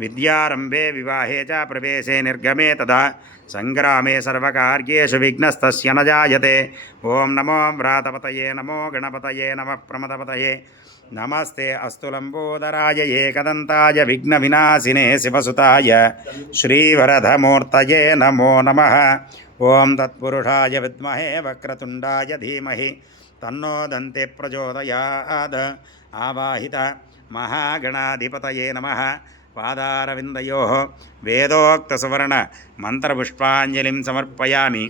विद्यारंभे विवाहे च प्रवेशे निर्गमे तथा संग्रामे सर्वकार्येषु विघ्नस्तस्य न जायते। ओं नमो व्रातपतये नमो गणपतये नमः प्रमदपतये नमस्ते अस्तु लंबोदराय एकदंताय विघ्नविनाशिने शिवसुताय श्रीवरधमूर्तये नमो नमः। ओं तत्पुरुषाय विद्महे वक्रतुंडाय धीमहि तन्नो दन्ते प्रचोदयात्। आवाहित महागणाधिपतये नमः। पादारविन्दयोः वेदोक्तसुवर्ण मन्त्रपुष्पाञ्जलिं समर्पयामि।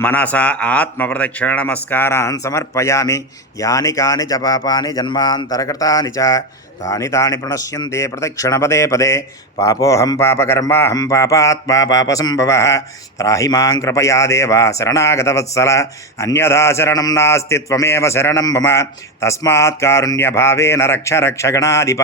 मनसा आत्मप्रदक्षिणनमस्कारान् समर्पयामि। यानि कानि च पापानि जन्मान्तरकृतानि च तानि तानि प्रणश्यन्ते प्रदक्षिणपदे पदे। पापोऽहं पापकर्माहं पापात्मा पापसम्भवः। त्राहि मां कृपया देव शरणागतवत्सल। अन्यथा शरणं नास्ति त्वमेव शरणं मम। तस्मात् कारुण्यभावेन रक्ष रक्ष गणाधिप।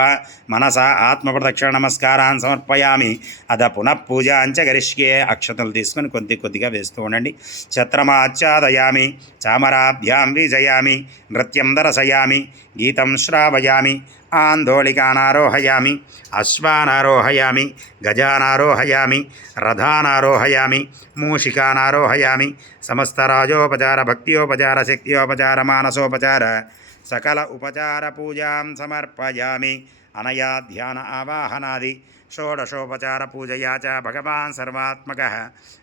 मनसा ఆత్మప్రదక్షిణ నమస్కారాన్ని సమర్పయామి. అద పునః పూజాంచ గరిష్యే. అక్షతలు తీసుకొని కొద్ది కొద్దిగా వేస్తూ ఉండండి. ఛత్రమాచ్ఛాదయామి చామరాభ్యాం విజయామి నృత్యం దర్శయామి గీతం శ్రావయామి ఆందోళికానారోహయామి అశ్వానారోహయామి గజానారోహయామి రథానారోహయామి మూషికానారోహయామి సమస్తరాజోపచార భక్త్యోపచార శక్త్యోపచార మానసోపచార సకల ఉపచార పూజాం సమర్పయామి. అనయా ధ్యాన ఆవాహనాది షోడశోపచార పూజయా చ భగవాన్ సర్వాత్మకः